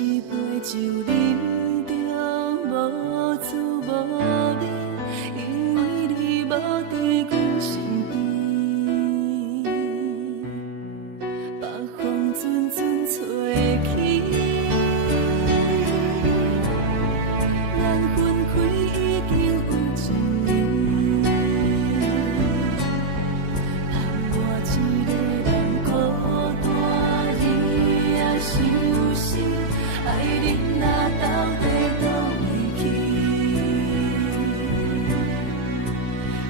一杯酒饮着无滋无味，因为你无伫阮身边，北风阵阵吹起，咱分开已经有一年，盼我一个人孤单日夜伤心，爱人若到底倒位去？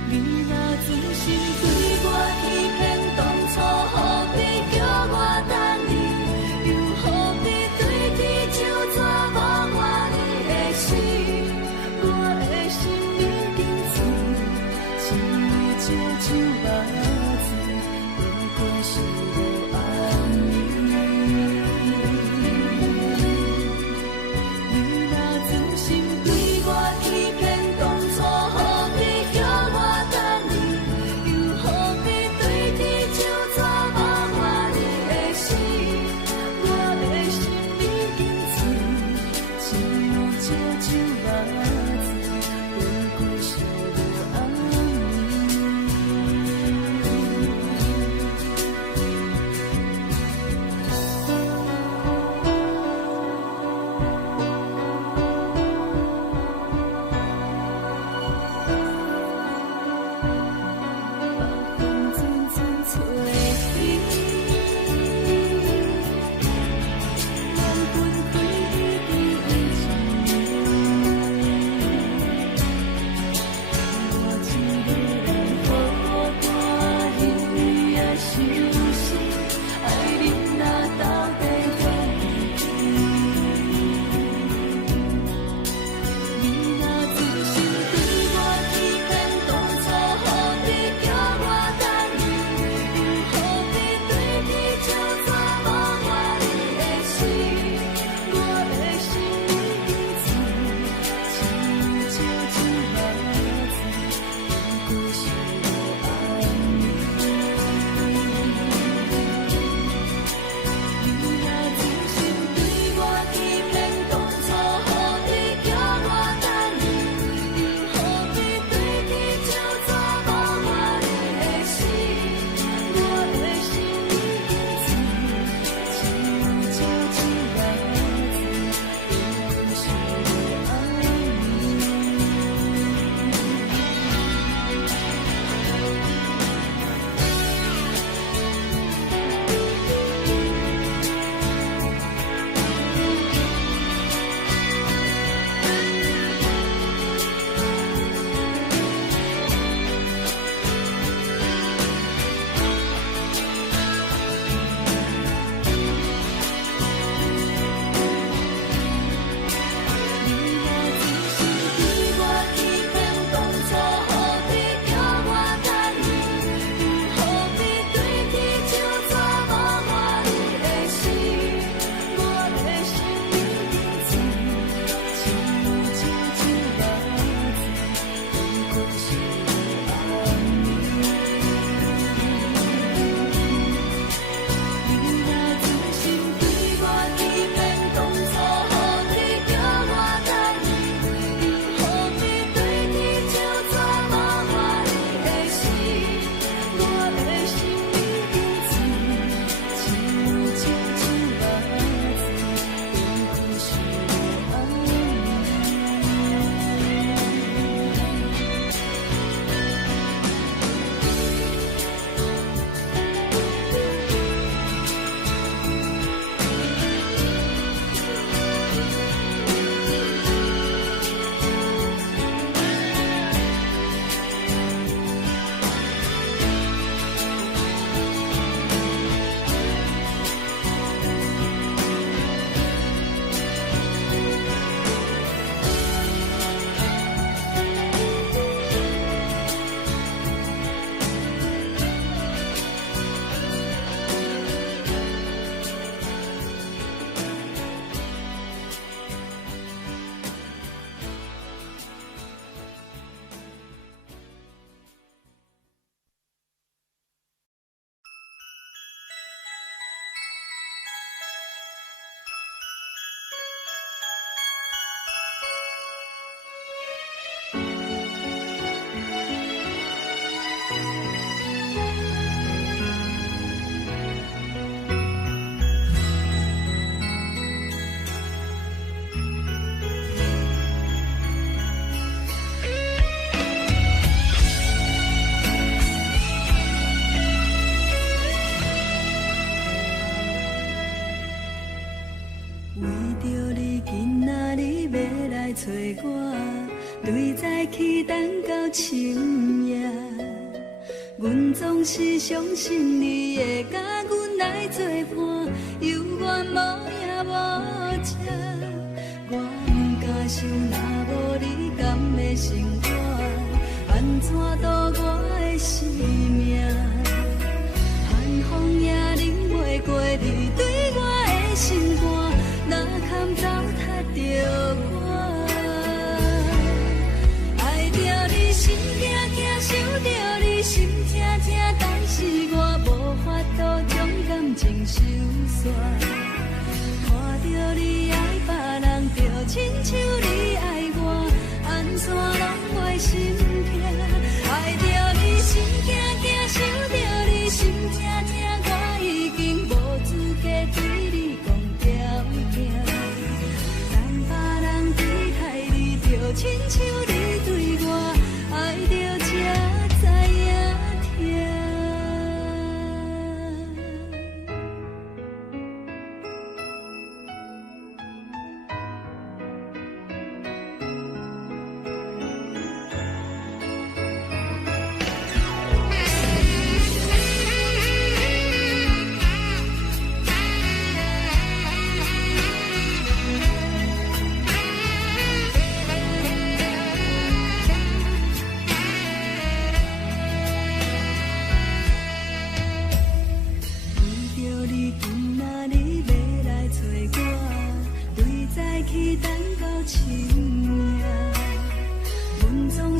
你若真心来找我，对早起等到深夜。阮总是相信你会甲阮来作伴，犹原无影无迹。我不敢想，若无你甘的生活，安怎度我的生命？寒风也忍袂过你对我的心肝，哪堪糟蹋着我？爱着你心痛痛，想着你心痛痛，但是我无法度将感情收煞。看着你爱别人，就亲像你爱我，安怎拢袂心痛？爱着你心痛痛，想着你心痛痛，我已经无资格对你讲条件。等别人离开你，就亲像你对我爱着才知影痛。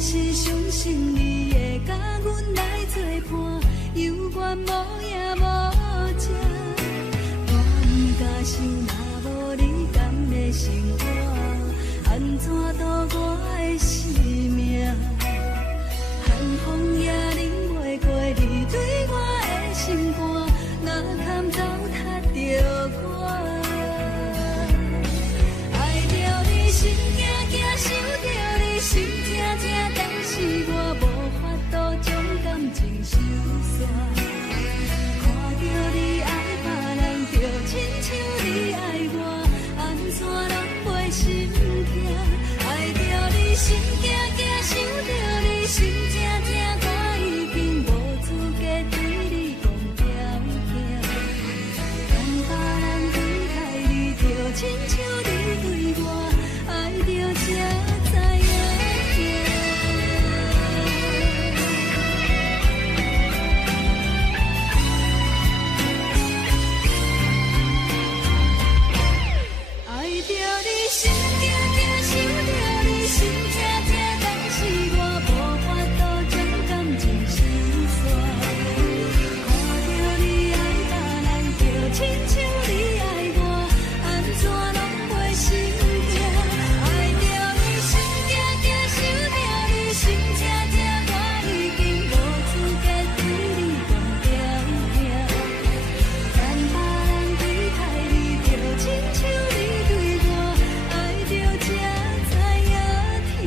是相信你会甲阮来作伴，犹原无影无迹。我不敢想，若无你甘的生活，安怎度我的生命？寒风也忍袂过你对我的心肝，哪堪糟蹋着我？爱着你心惊惊，想着你心痛痛，但是我无法度将感情收煞。看着你爱别人，就亲像你爱我，安怎拢袂心痛？爱着你心惊惊，想着你心痛痛，我已经无资格对你讲条件。等别人离开你，就亲像你对我爱着才知影痛。爱着你心痛痛，想着你心痛痛，但是我无法度将感情收煞。看着你爱别人，就亲像你爱我，安怎拢袂心痛？爱着你心惊惊，想着你心痛痛，我已经无资格对你讲条件。等别人离开你，就亲像你对我爱着才知影痛。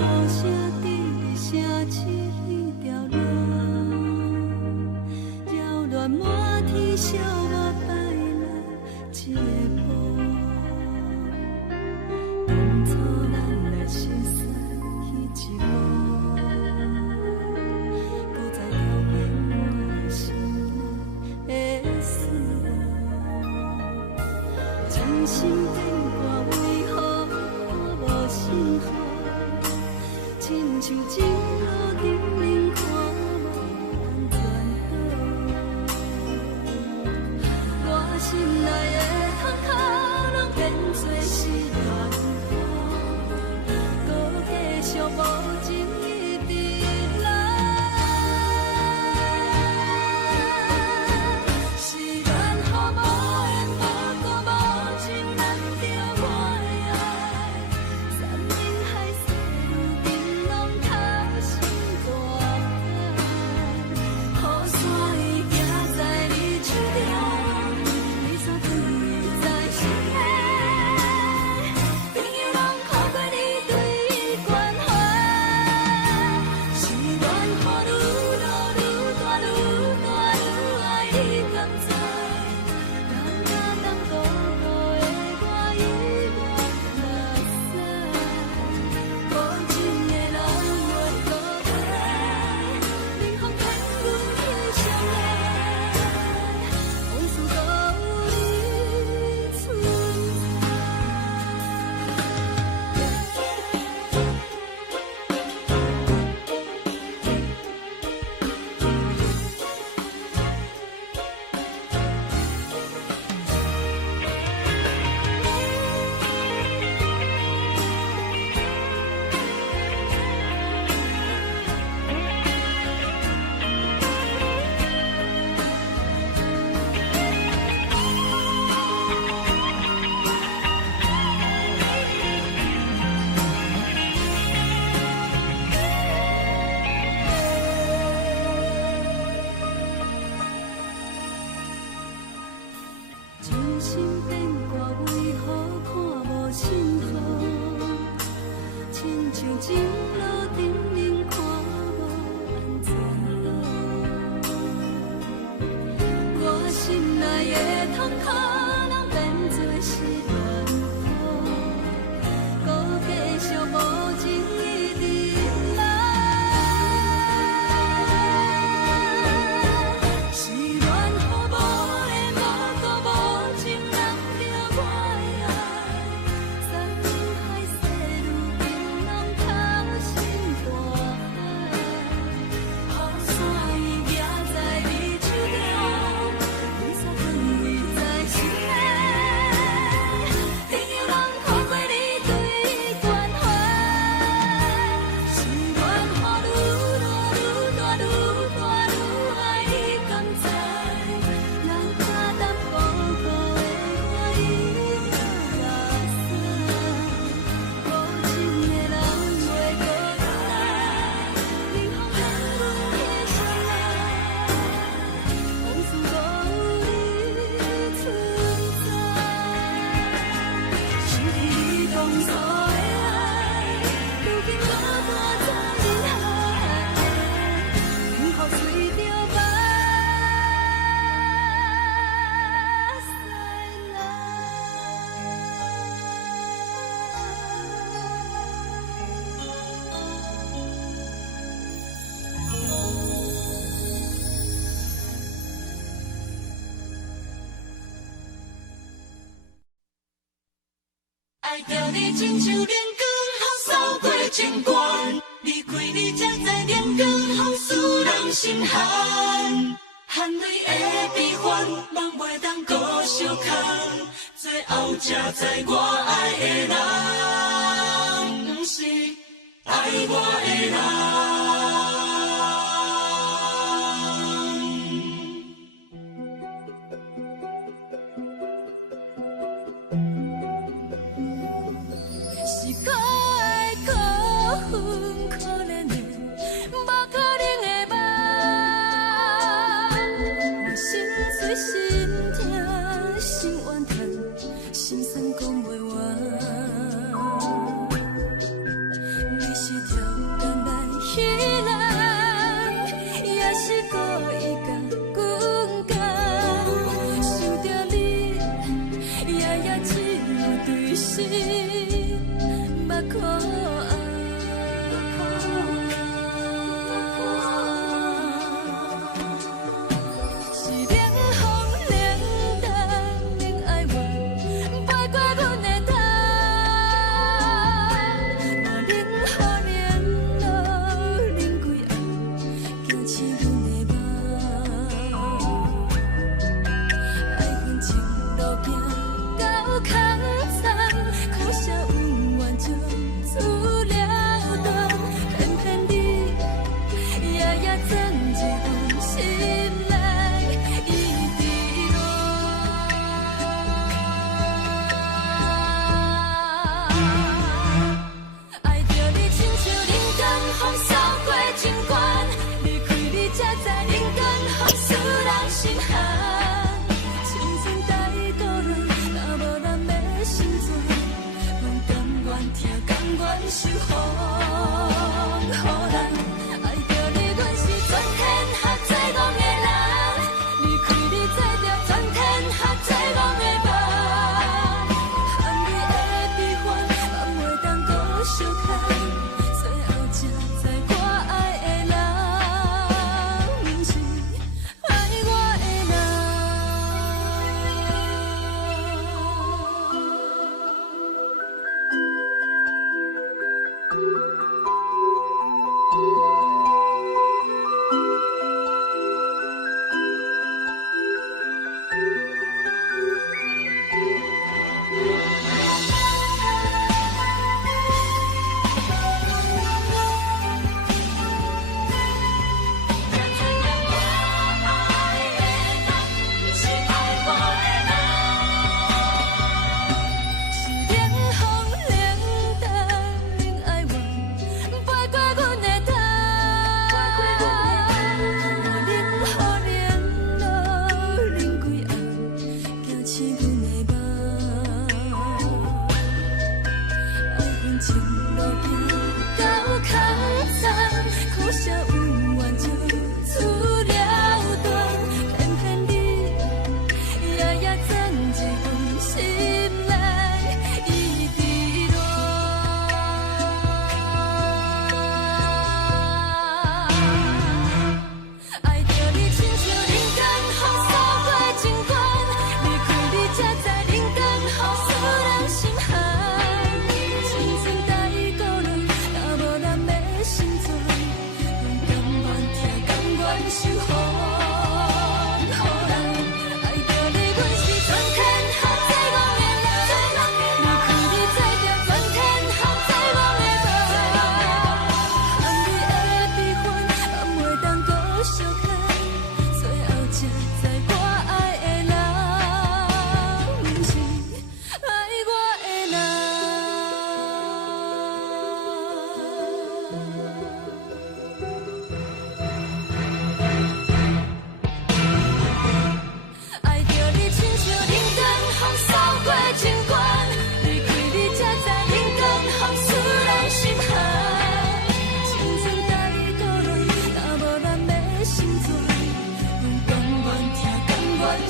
雨声滴声起条乱，扰乱满天小我摆来一步。当初咱来失散彼一幕，搁再重现我心内的思念。真心变卦为何我无信号？亲像情路紧冷看无人转导，我心内的情路顶面看无安怎路，我心内的痛可能变作是怨妇，搁继续无情伊伫来。是缘予无的无故无情人着我的爱，山盟海誓如冰浪透心大海，雨伞伊举在你手中，雨伞放你在心内，天有人看过你对关怀，是缘予愈大愈大愈大愈爱你甘知，人假淡薄薄的我已落垃圾，无情的人袂搁回来，冷风冷阮的心内，往事搁有你存在，失去你当初的爱，如今落单在人海，幸福随着目屎来。爱着你亲像连光，好扫过情关。离开你才知连光，好使人心寒。含泪的悲欢，望袂当搁相牵。最后才知我爱的人，不是爱我的人。是可爱可恨可怜的，无可能的梦。我心碎心痛心怨叹，心酸讲袂完。你是条等来彼人，也是故意甲阮讲，想着你夜夜只有对视。目眶是冷风冷淡冷爱我，陪过阮的他，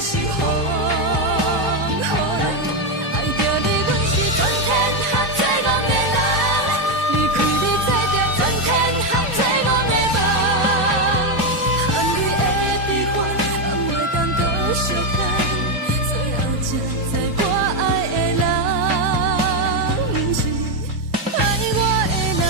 是风，予人爱着你，阮是全天下最憨的人。离开你做着全天下最憨的梦，含泪的悲欢，也袂当搁相牵。最后才知我爱的人，不是爱我的人。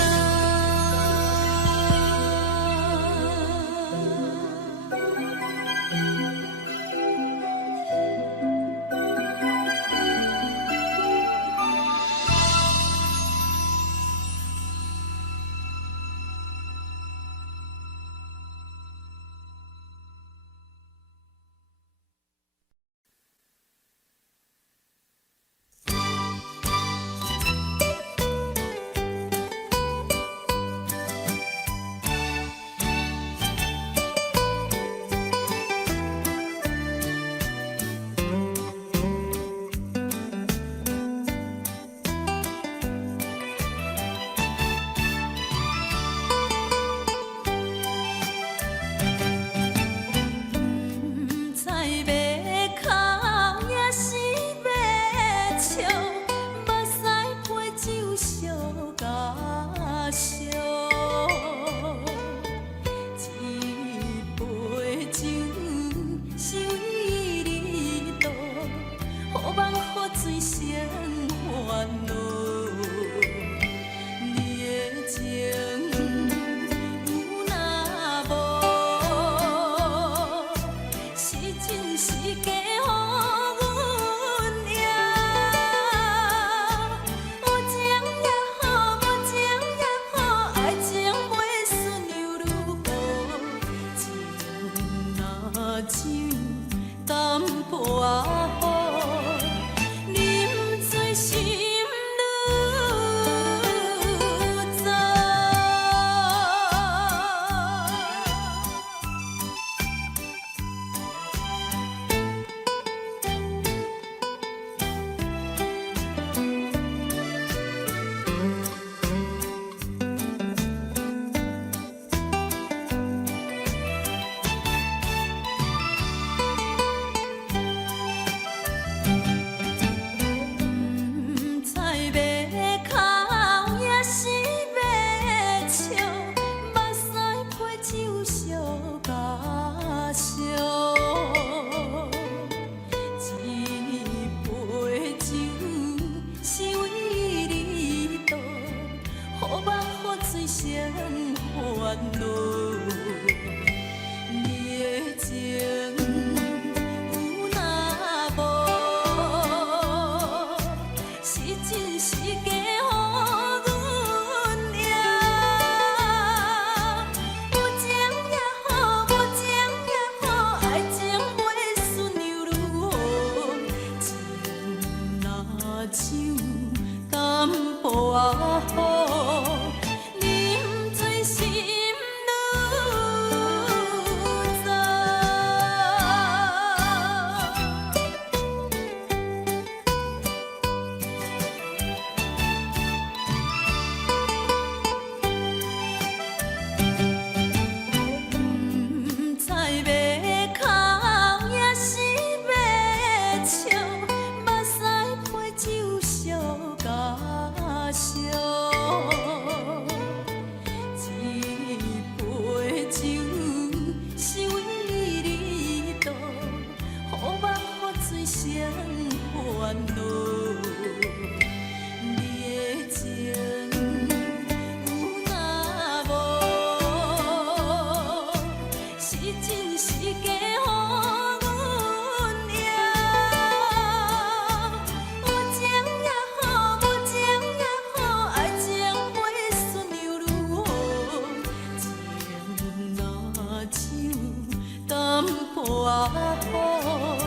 我，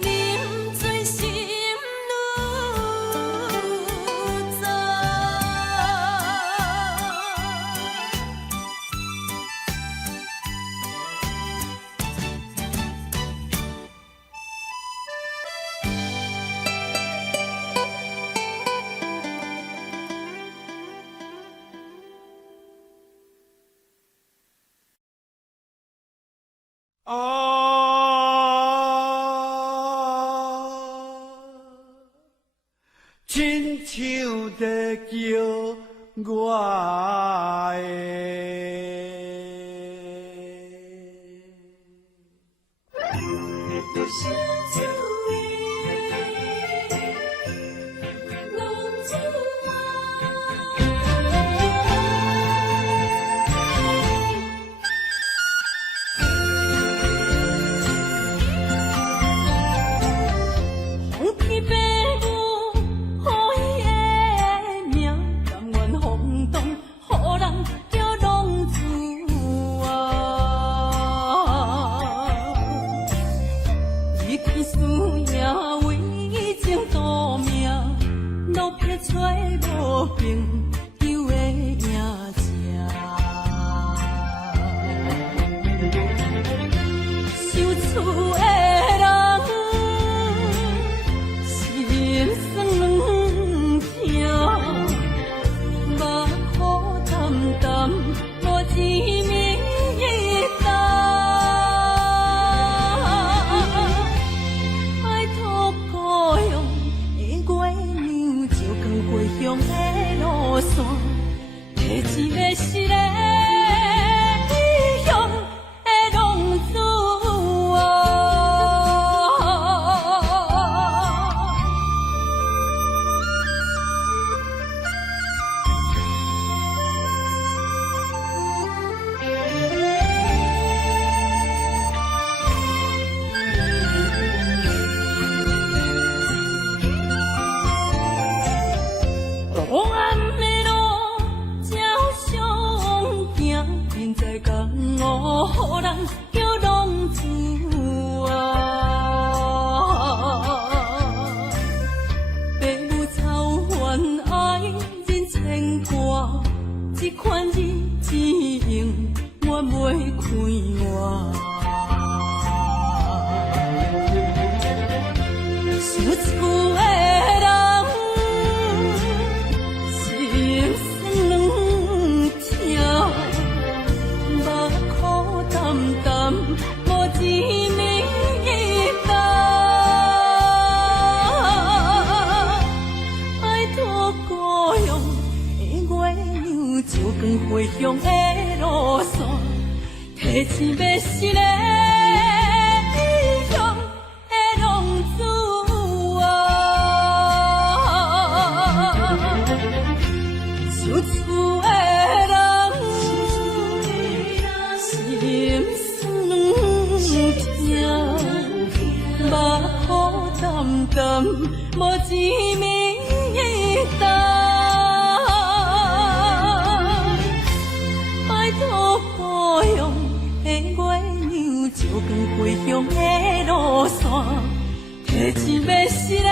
啉醉心亲像在叫我回乡的路线，提钱要是个异乡的浪子想厝的人，心酸痛，目眶澹澹，无一面灯。故乡的月娘，照光回乡的路线，提钱要是个。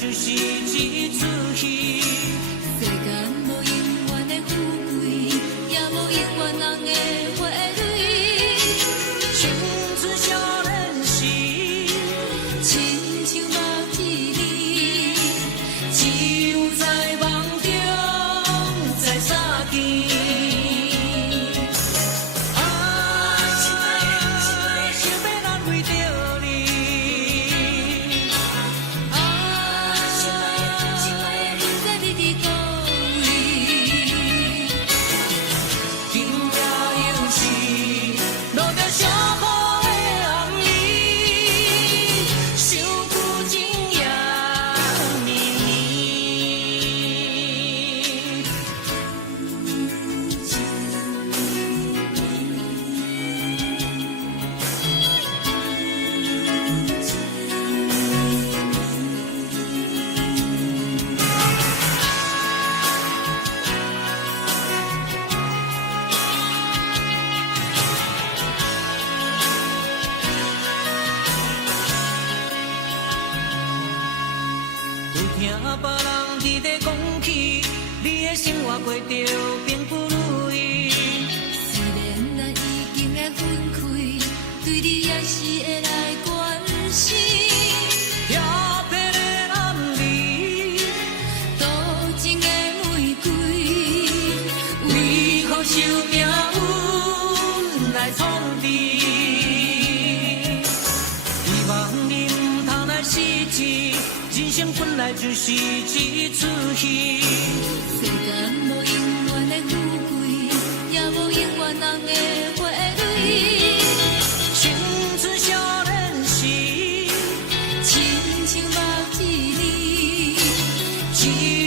就是一出戏。世间无永远的富贵，也无永远人的花蕊。青春少年时，亲像目一日，只有在梦中才相见。过着并不如意，虽然咱已经来分开，对你也是会来关心。漂泊的男儿，多情的玫瑰，为何受命运来创治？希望你唔通来失志，人生本来就是一出戏。世间无永远的富贵，也无永远人的花蕊。青春少年时，亲像目一日，只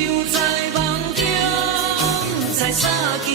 有在梦中才相见。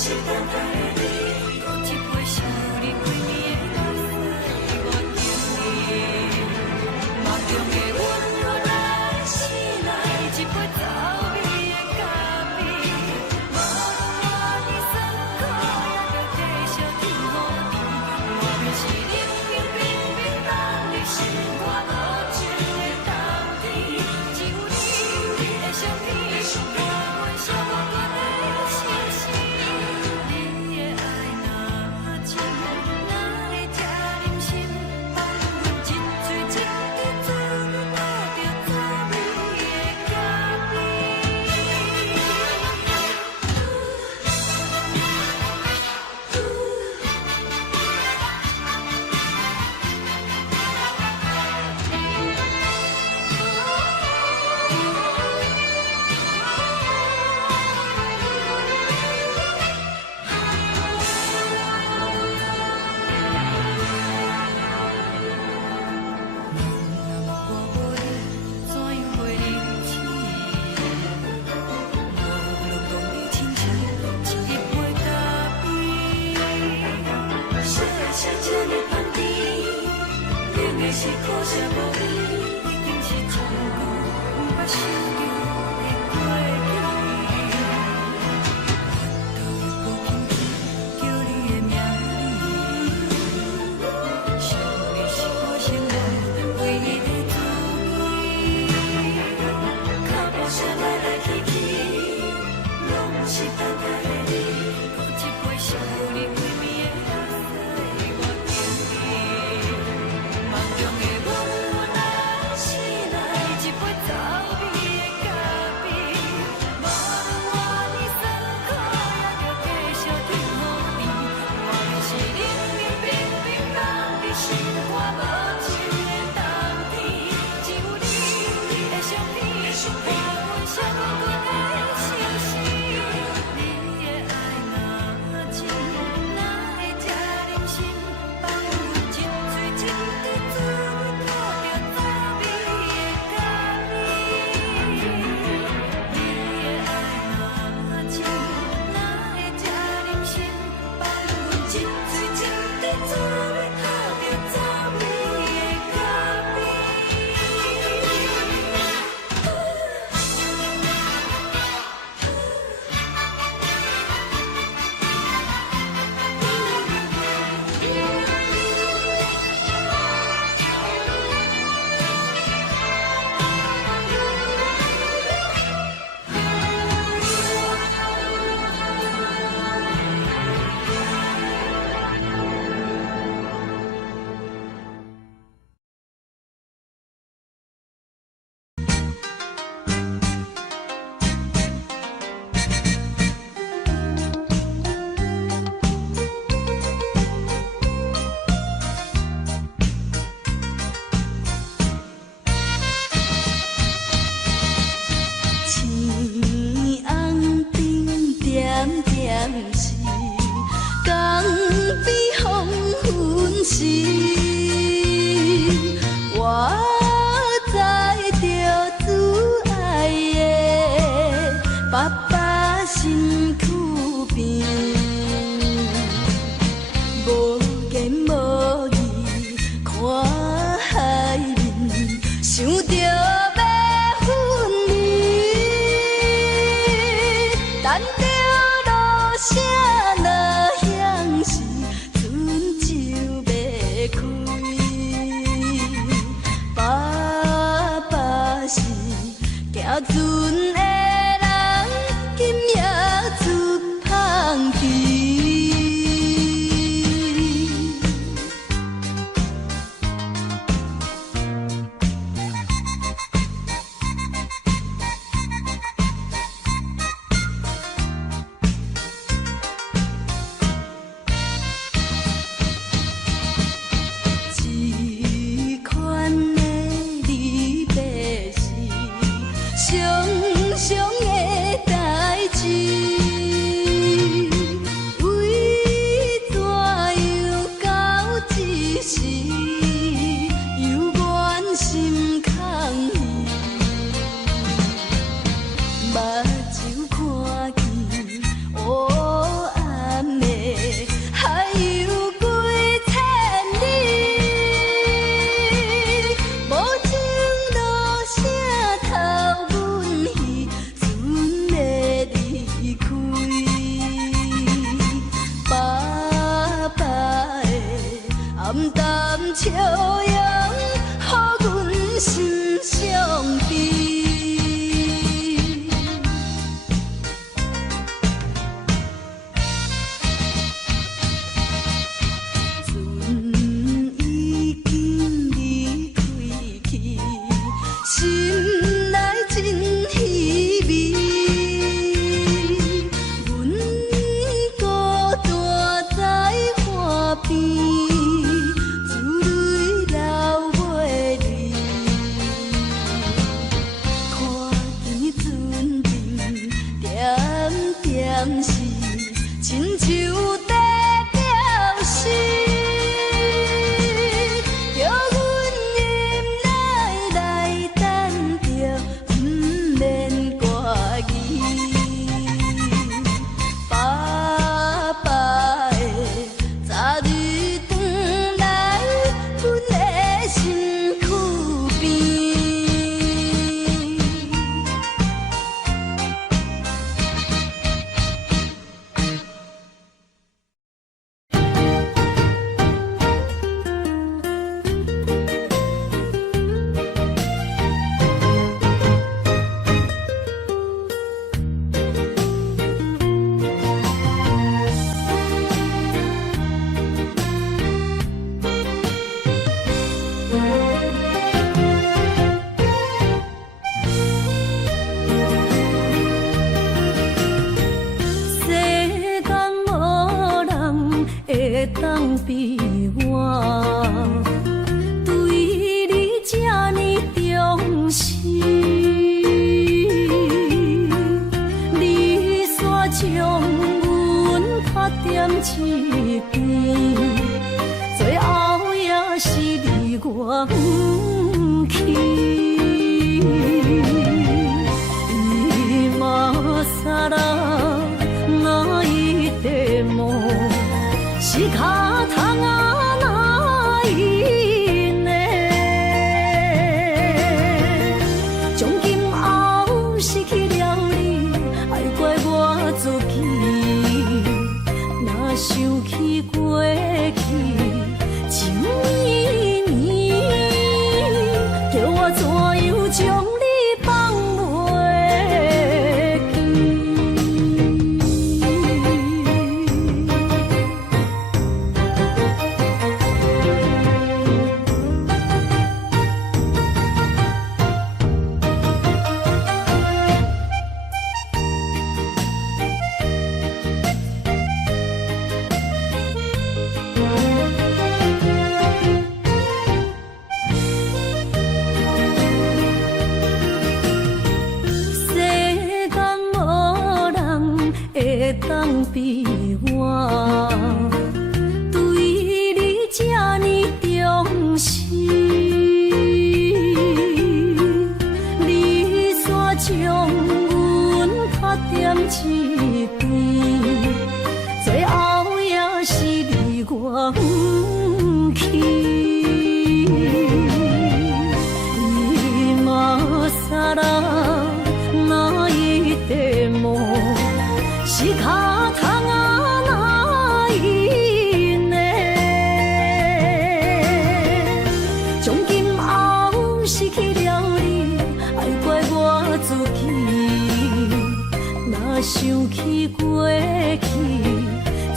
是等待你，多一杯香。是苦涩无味，已经是从久毋捌想着的过去。都无轻轻叫你的名字，想你是我生活唯一的滋味。脚步声来来去去，拢是等待的你，搁一杯想你归暝的泪水我敬你。梦中的我若醒来，一杯走味的咖啡，无论我呢酸苦，也着继续甜乎甜。我就是冷冷冰冰放伫心肝无情的冬天，只有你的相片，画阮烧滚滚的相思。你的爱若真，哪会这忍心放阮一嘴一滴滋味，吐着走味的咖啡？你的爱若真，哪会这忍心放阮一嘴一滴滋味，吐着走味的咖啡？青红灯点点是，江边黄昏时，我知着挚爱的爸爸身躯边，无言无语看海面，想着要分离。等着落声若响时，春就要开。爸爸是行船的人，今夜出芳池。这款的离别是常常的代志，为怎样到这时，犹原心空虚，目睭看见黑暗的海洋几千里。无情落声透阮戏，船要离开。爸爸的暗淡笑容，予阮心伤悲。船已经离开去，心内真稀微。阮孤单在岸边，珠泪会当比我对你这呢重视，你煞将阮拍点一边，最后也是你我不去。今那一点梦，是卡通啊那一年，从今后失去了你，爱怪我自己，若想起过去情绵绵，叫我怎样将你放袂？当比我对你这呢重视，你煞将阮拍点一边，最后也是你我不去。伊嘛傻啦，那一点梦。是卡通啊那一年，从今后失去了你，爱怪我自己，若想起过去情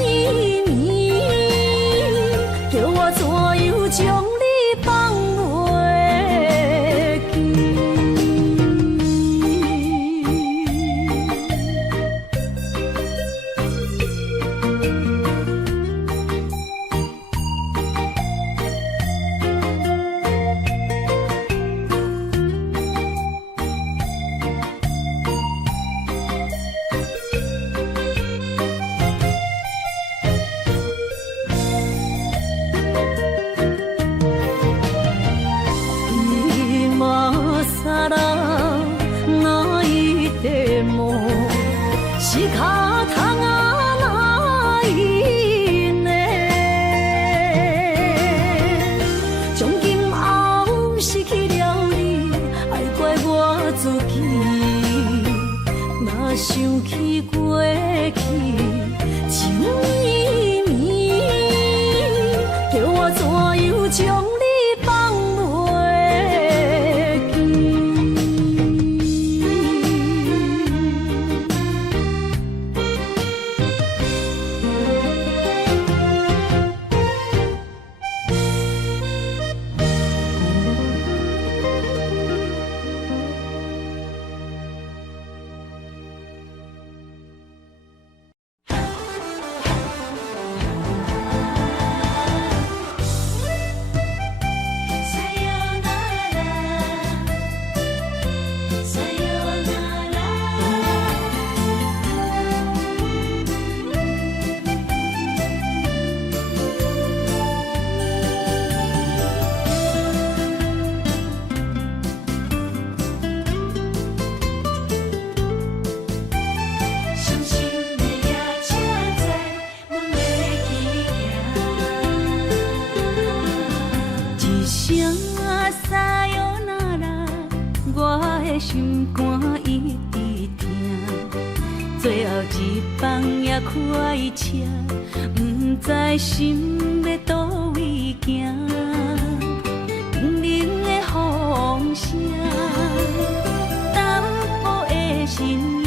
绵绵，叫我怎样将你放袂记？是卡通啊那一年，从今后失去了你，爱怪我自己，若想起过去情绵绵，叫我怎样将你放袂记？心肝一直疼，最后一放也开车，不知心要倒位行，冷冷的风声，淡薄的身影，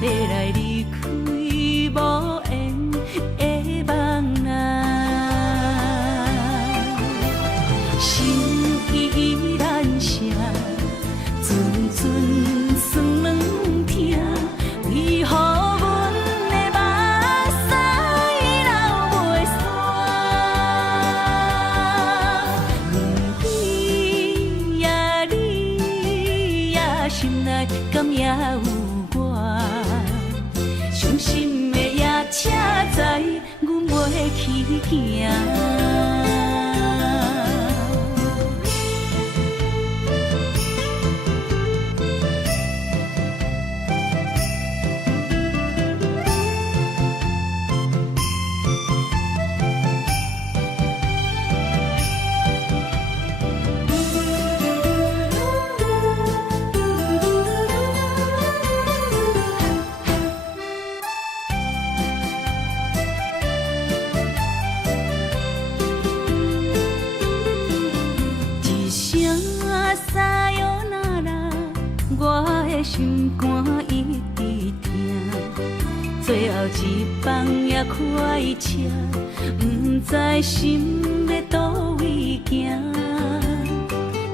要来离开无缘的梦人，心依然声。阵阵酸软疼，为何阮的目屎流？行。心肝一直疼，最后一放也快车，不知心要倒位行。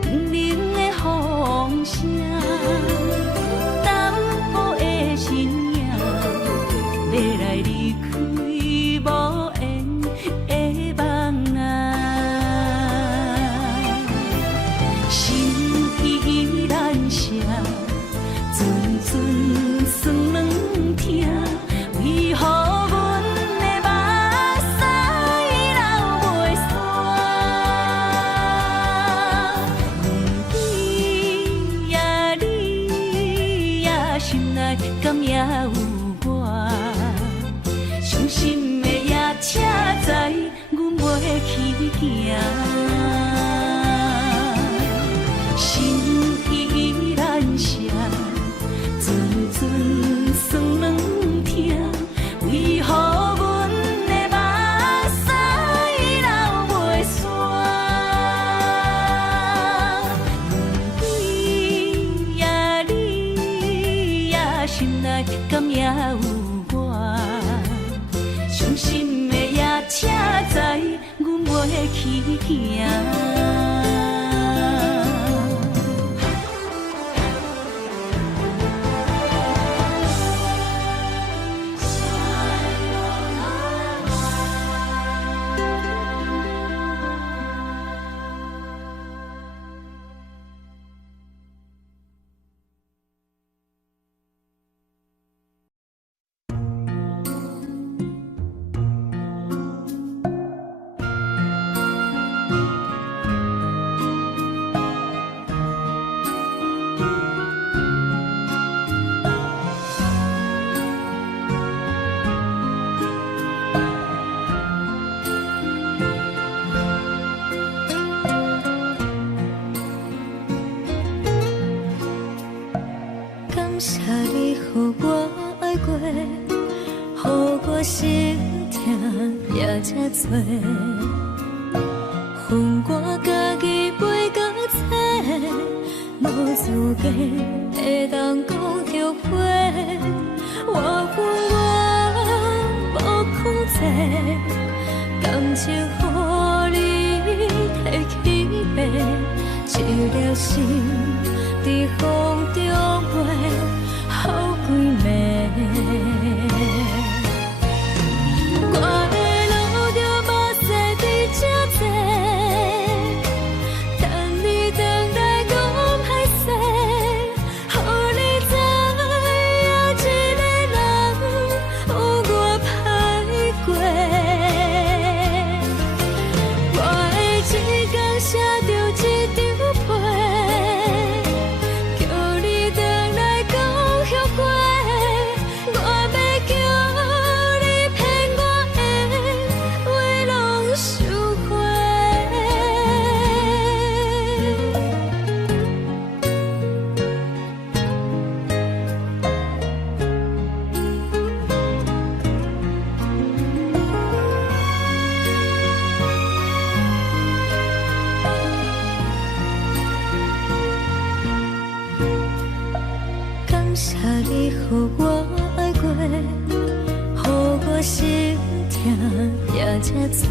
冷的风声，淡薄的身影，要来离开无缘的梦啊，心依然舍。阵阵酸软疼，为何阮的目屎流袂煞？问你呀，你呀，心内敢也有我？伤心的夜车载，阮袂去行。心依然舍。阵阵酸软疼，为何阮的目屎流袂煞？问你呀，你呀，心内敢也有我？伤心的夜车载，阮袂去行。感谢你，予我爱过，予我心痛也这多，分我家己陪到底，无资格会当讲后悔。我恨我无控制，感情予你提起白，一粒心在风中飞。好几暝，我的路着目屎在这多，等你回来讲歹势，予你知影一个人有我歹过。我的一天写着一张被，叫你回来讲。我要叫你骗我的话，拢收回。感谢你，予我爱过，予我心痛也这多，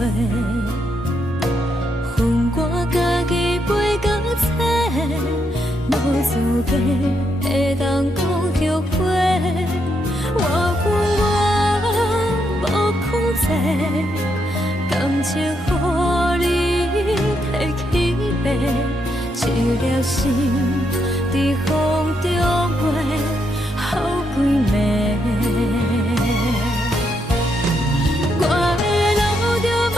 分我家己陪到底，无资格会当讲后悔。我恨我无控制，感情予你提起白，一粒心在风中飞。好几暝，我的路着目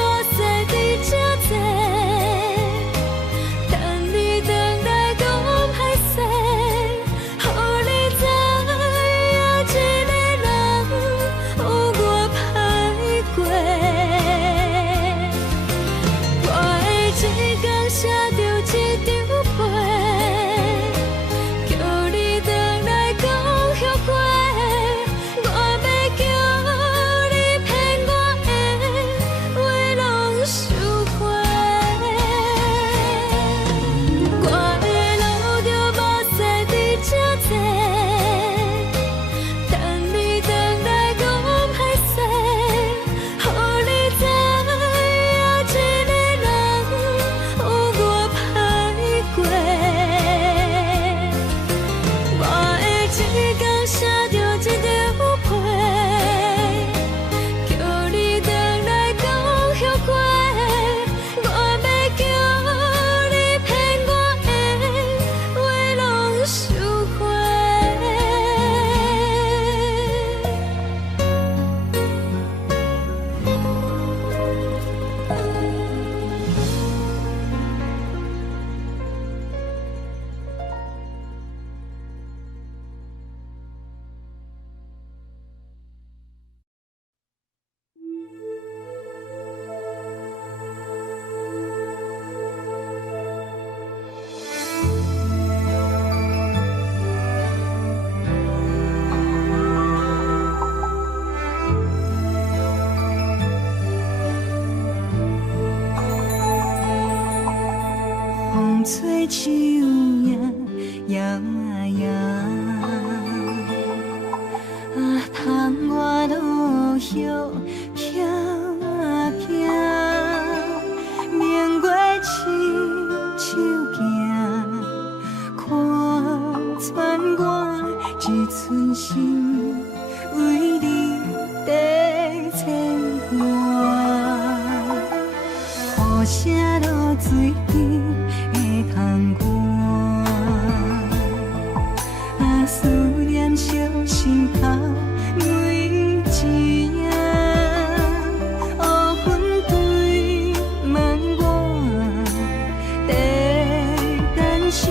树影摇摇，啊，窗外落叶飘啊飘，明月亲手行，看穿我一寸心，为你地牵挂，雨声落水边会通过，啊，思念烧心头每一夜，乌云对问我，地等谁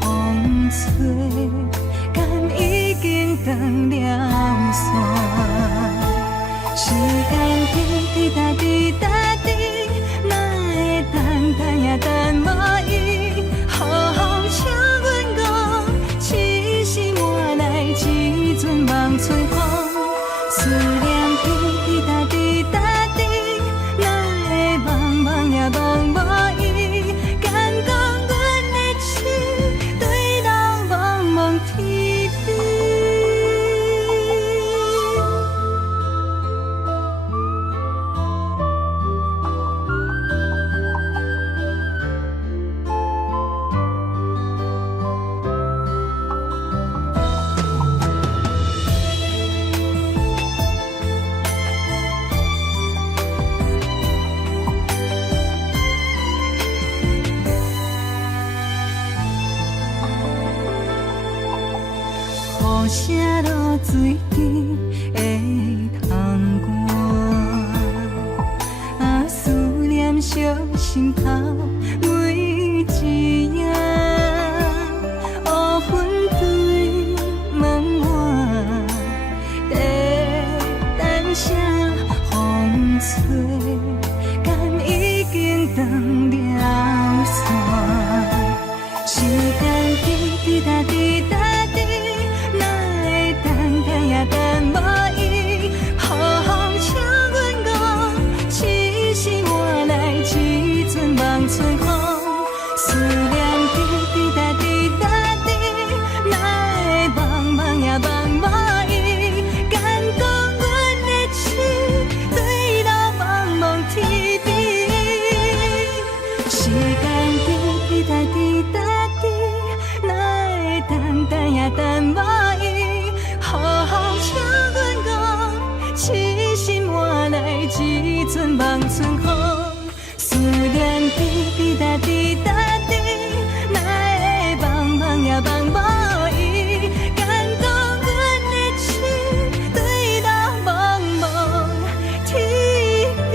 风吹，敢已经断了线。时间滴滴答滴答滴，哪会等也等无伊？好风请阮讲，痴心换来一阵梦吹风。思念滴滴答滴答滴，哪会茫茫也茫无伊？敢讲阮的痴，对人茫茫天边。雨声落水边会通过，啊，思念烧心头每一夜，乌云对问我，地等谁风吹，敢已经断了线。时间滴滴答滴答滴，哪会等也等无伊？好风请阮讲，痴心换来一阵梦吹风。思念滴滴答滴答滴，哪会茫茫也茫无伊？敢讲阮的痴，对路茫茫天边。时间滴滴答滴答滴，哪会等也等无伊？好风请阮讲，痴心换来一阵梦春风。思念滴滴答滴答滴，哪会茫茫也茫无伊？敢讲阮的痴，对路茫茫天边。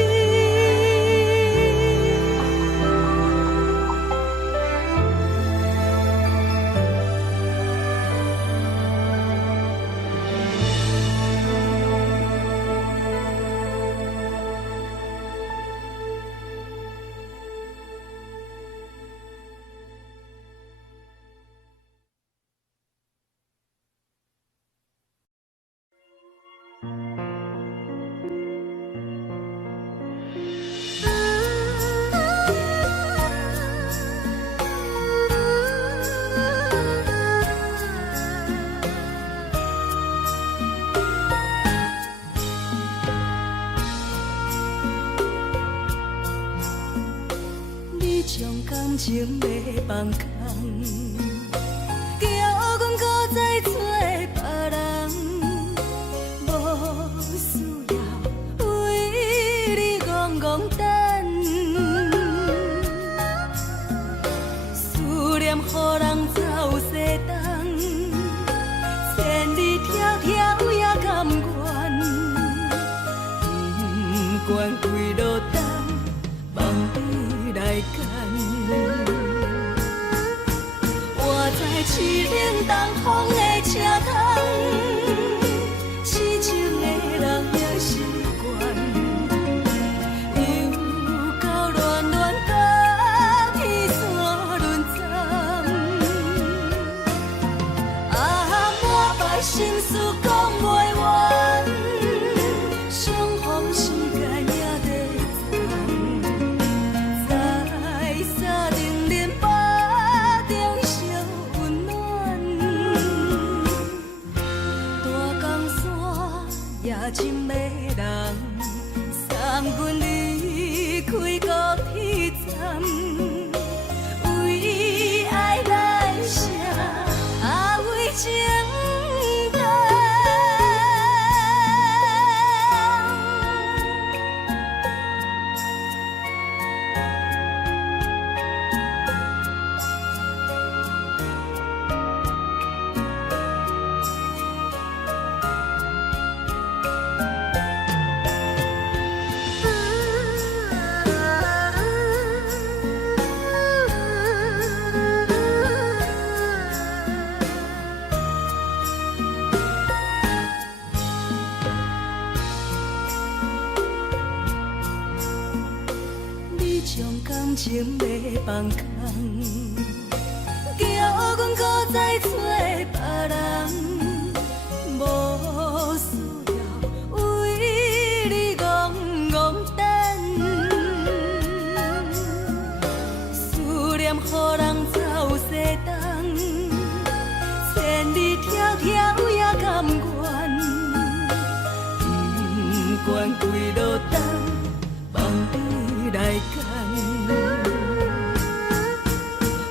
你将感情要放空，叫阮搁再找别人，无需要为你戆戆等。思念予人走西东，千里迢迢也甘愿，不管几落冬，望你来干。我在凄冷东风的车窗，痴情的人也习惯，又到乱乱甲天山轮站。啊，满腹心事讲袂完，相逢时间也在藏，在沙定连。情要放空，叫阮搁再找别人，无需要为你戆戆等，思念予人走西东，千里迢迢也甘愿，不管几落冬，放你来干。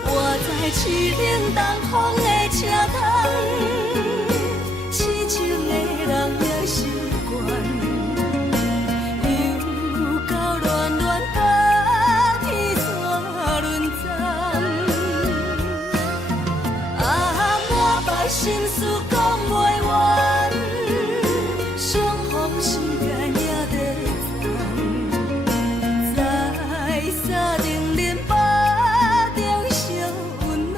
我在痴冷东风的车窗，痴情的人也习惯，又到乱乱把天线轮转。啊，满腹心事讲袂完，相逢时间也在藏，在沙定林巴中相温暖。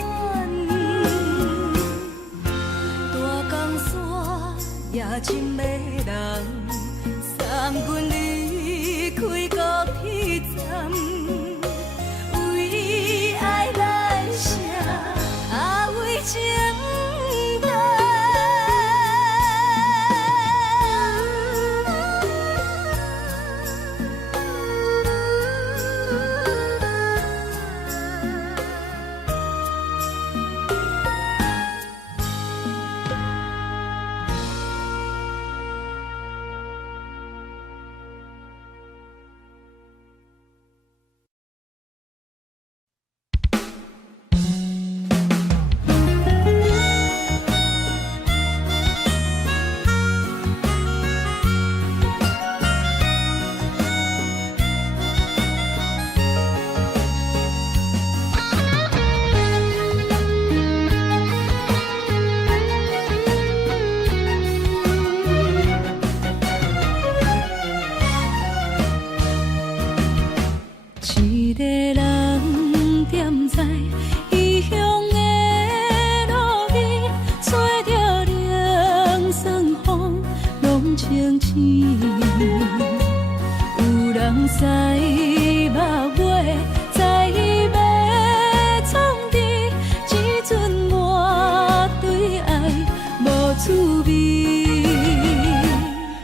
大江山也深的人，送阮离开高铁站，为爱咱写为情长。一个人踮在异乡的路边，吹着凉爽风，拢清醒。有人使目尾，在要创治，只准我对爱无滋味。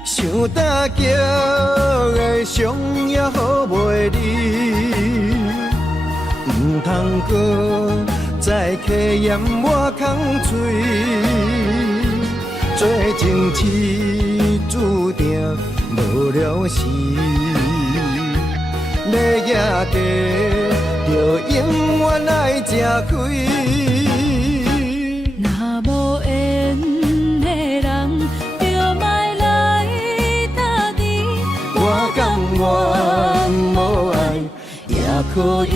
想搭桥的伤也好袂离，唔通搁再客嫌我空嘴。做情痴注定无了时，要野地就永远爱吃亏。若无缘的人，就莫来打你。我甘愿无爱也可以。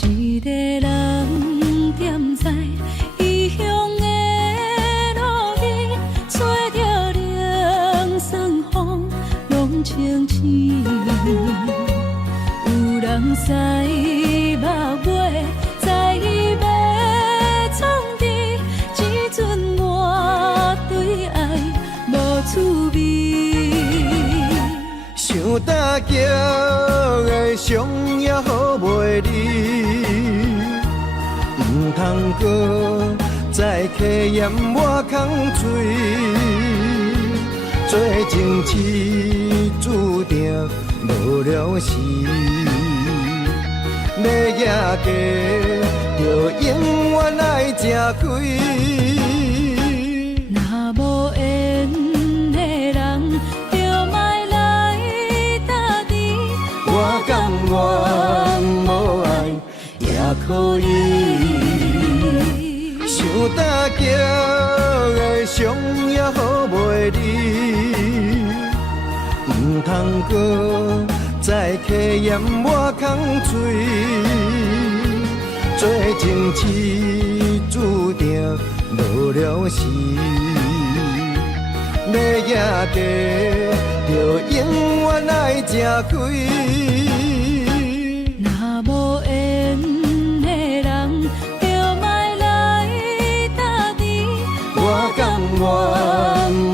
一个人踮在异乡的路边，吹着凉爽风，拢清醒。有人使目尾，在要创治，只准我对爱无滋味。想搭桥的伤也好袂离，唔通搁再客嫌我空嘴。做情痴注定无了时，要野地就永远爱吃亏。若无缘的人，就莫来打你。我甘愿无爱也可以。想搭桥的伤也好袂离，唔通搁再客嫌我空嘴。做情痴注定无了时。要赢家，就永远爱吃亏。若无缘的人，就莫来打滴。我甘愿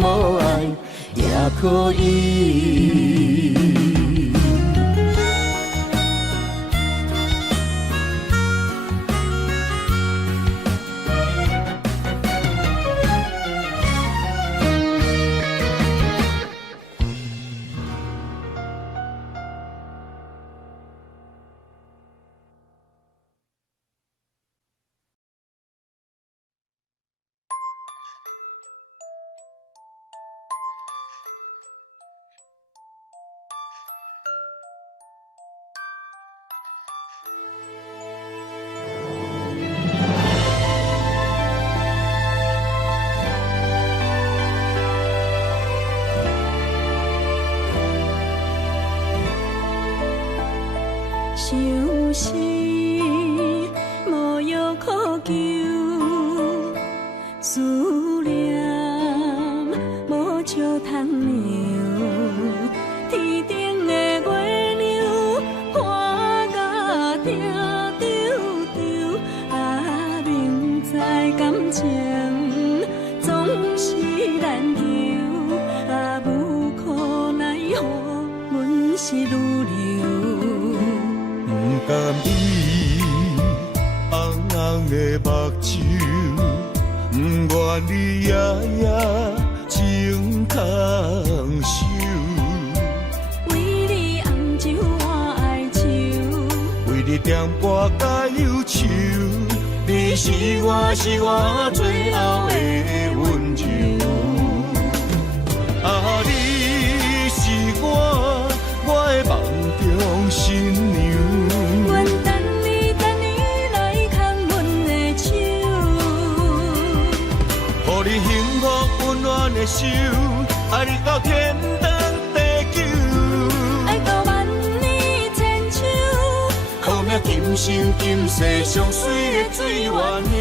无爱也可以。想是无药可救，思念无笑通流。天顶的月亮看甲听丢丢，啊，明知感情总是难求，啊，无可奈何，阮是愈流。不甘伊红红的目睭，不愿你夜夜情空守。为你红酒换哀愁，为你点歌甲忧愁，你是我最后的温柔。啊，你是我的梦中新娘。阮等你来牵阮的手，予你幸福温暖的手，爱你到天长地久，爱到万年千秋，好命今生今世上水的水源流。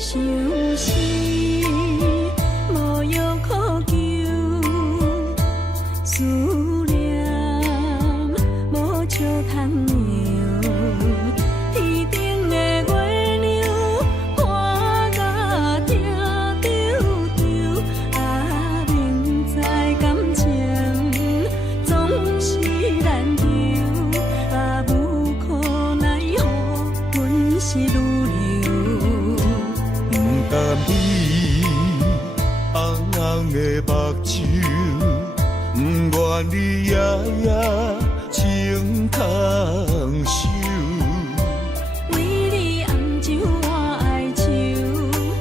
想是无药可救，思念无笑通流。天顶的月亮看甲听丢丢，啊，明知感情总是难求，啊，无可奈何，阮是愈流。不甘你红红的目睭，不愿你夜夜情空守。为你红酒换哀愁，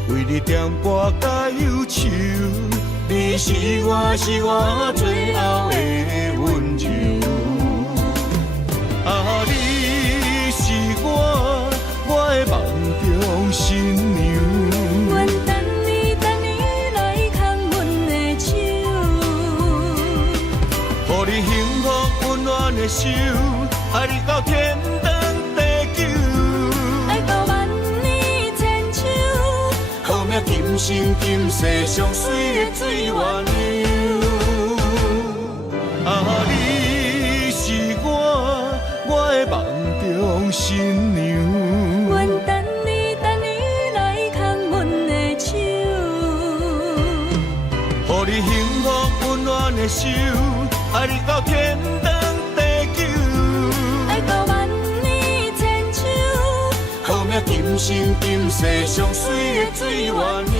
为你点歌甲忧愁，你是我最后的温柔。啊，你是我的梦中新娘。阮等你来牵阮的手，予你幸福温暖的手，爱你到天长地久，爱到万年千秋，好命今生今世上水的水源流。啊，你是我的梦中新娘。阮等你来牵阮的手，予你幸福温暖的手，爱你到天长地久，爱到万年千秋，好命今生今世上水的水源流。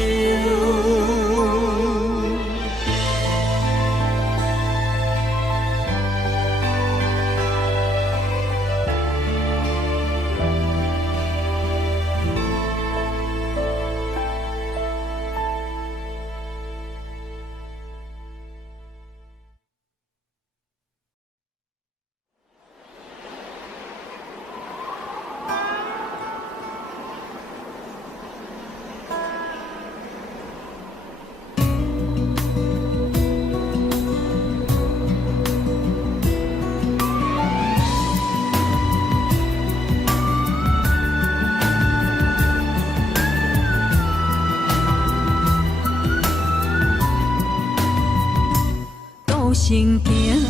行行，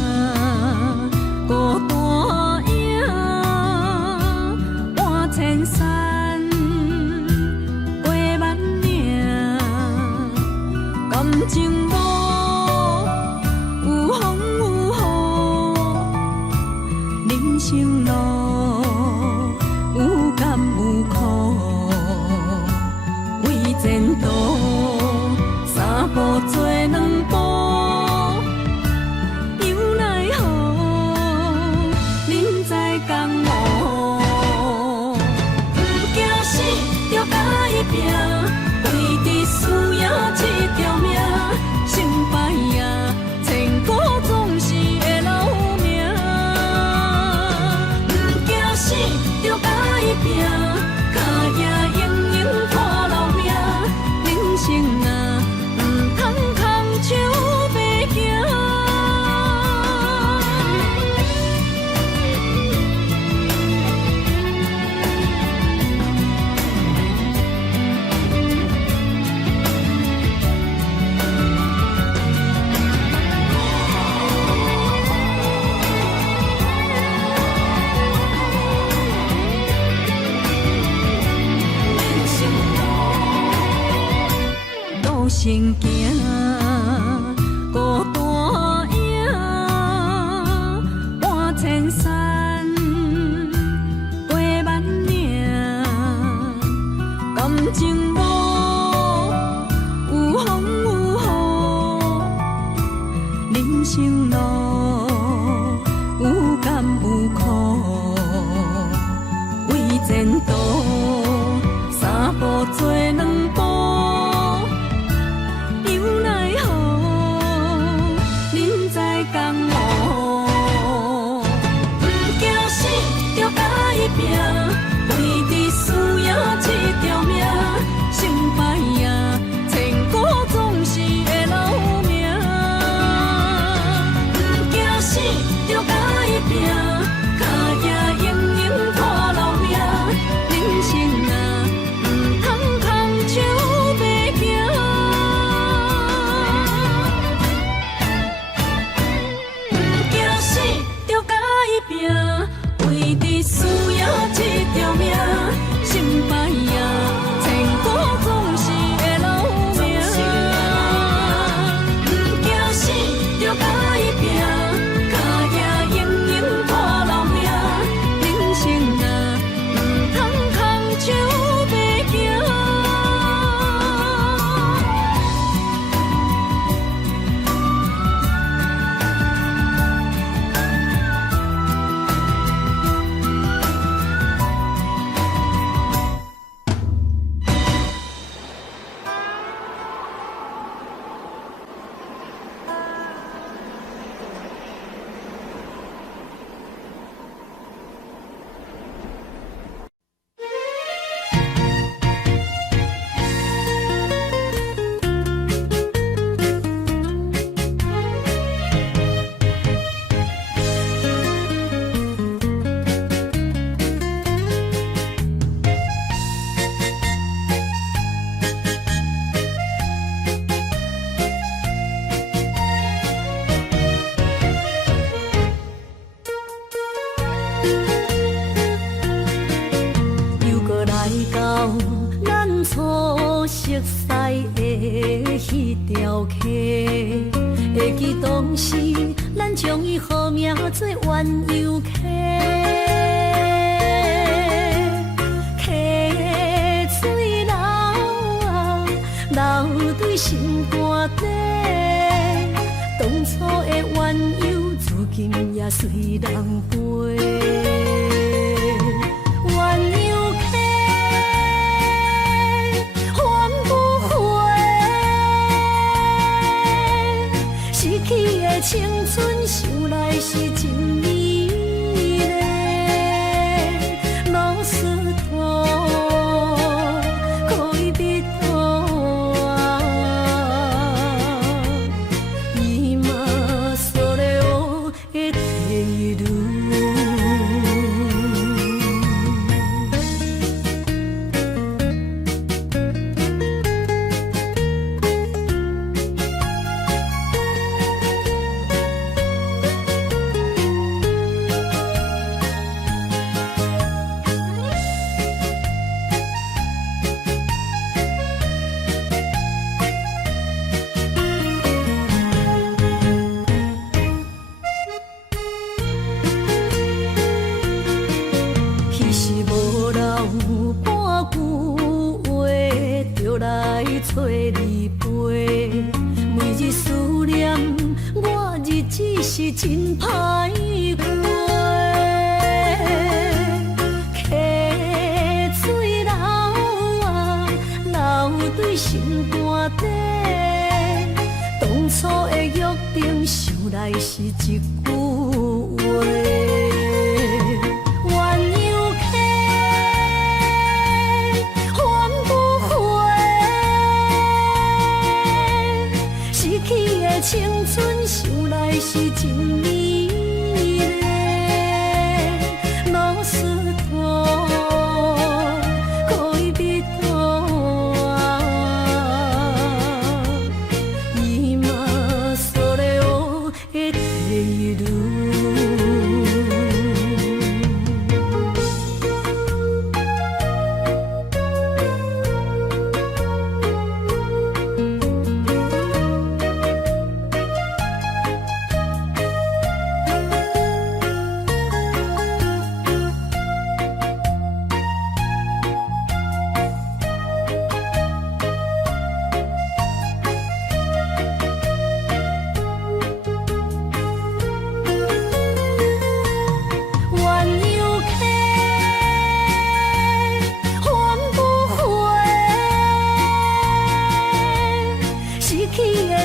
孤单影，半千山，过万岭，感情无有风有雨，人生路有甘有苦，为前途三步做两步。为伫输赢这条命，成败赢，千古总是会留名。不惊死，着甲伊拼，脚也用用拖老命。人生啊，唔通空手白行。行行，孤单影，半千山，过万岭，感情无有风有雨，人生路有甘有苦，为前途三步做两步。为伫输赢这条命，成败赢，千古总是会留名。不惊死，着甲伊拼，脚也用用拖老命。人生啊，唔通空手白行。不惊死，着甲伊拼，为伫输赢这条命，成败赢，千古总是会留名。不惊死，着甲伊拼，脚也用用拖老命。人生啊，唔通空手白行。熟悉的迄条溪，会记当时咱将伊号名做鸳鸯溪。溪水流啊，流对心肝底。当初的鸳鸯，至今也随人陪。青春想来是真美丽，老师徒可以别途啊，伊嘛所了的地路。当初的约定，想来是一句话。鸳鸯客，换不回。失去的青春，想来是真美丽。老师徒，可以比多啊。今それを得ている。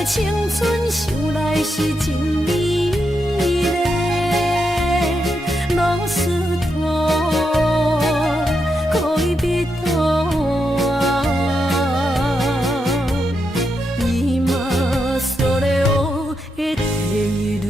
青春想来是真美丽，老师徒可以比多啊。今それを得ている。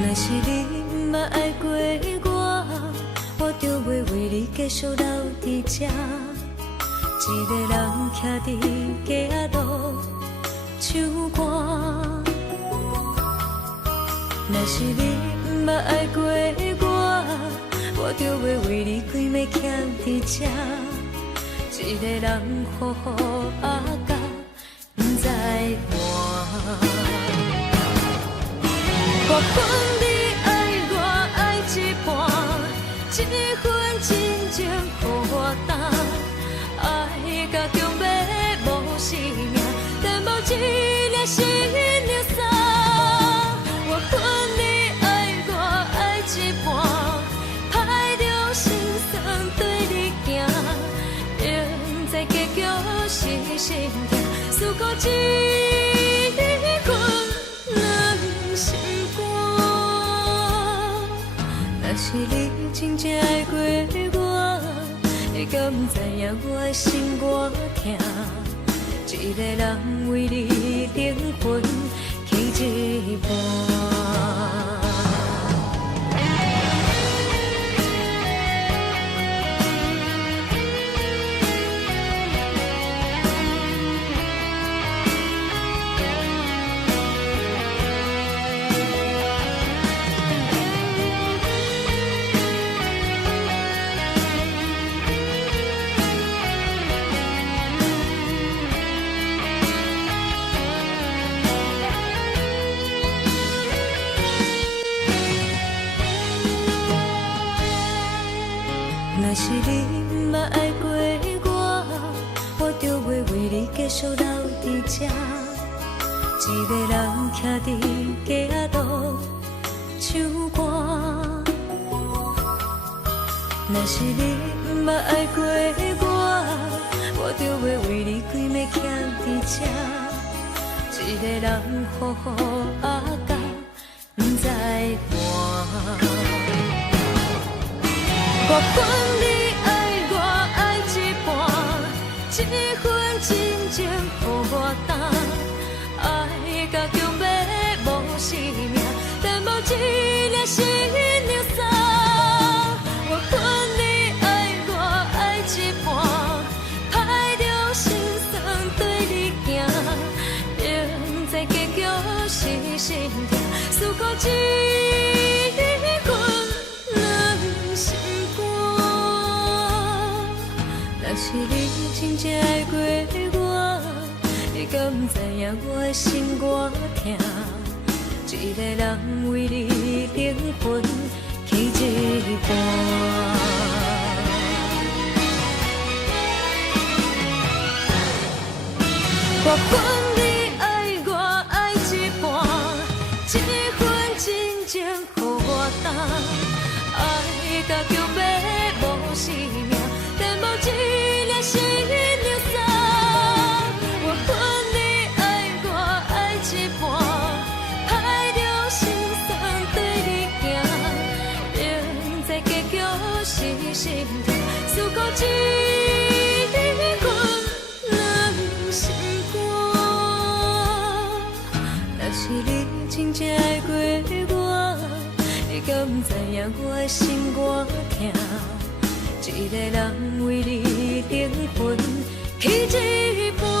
若是你毋捌爱过我，我就袂为你继续留伫这。一个人徛伫街仔路唱歌。若是你毋捌爱过我，我就袂为你规暝徛伫这。一个人好好啊到不知寒。我分你爱我爱一半，一份真情予我担。爱甲强要无生命，但无一粒心流洒。我分你爱我爱一半，歹着心酸对你行。永在结局是心痛，思故一份两心肝。若是你真正爱过我，你敢不知影我的心偌痛？一个人为你灵魂起一半。若是你毋捌爱过我，我就袂为你继续留伫这。一个人徛伫街仔路唱歌。若是你毋捌爱过我，我就袂为你规暝徛伫这。一个人好好啊到不知寒。我分你爱我爱一半，一份真情予我担。爱甲强要无生命，但无一粒心流洒。我分你爱我爱一半，歹着心酸对你行。永在结局是心痛，思故一份两心。若是你真正爱过我，你敢不知影我的心偌痛？一个人为你灵魂起一半。我分你爱我爱一半，一份真情予我担。爱甲强要无生命，但无一粒心流洒。我分你爱我爱一半，歹着心酸对你行。永在结局是心痛，思故一份两心肝。若是你真正爱过我，你敢不知影我的心偌痛？一个人为你灵魂起一半。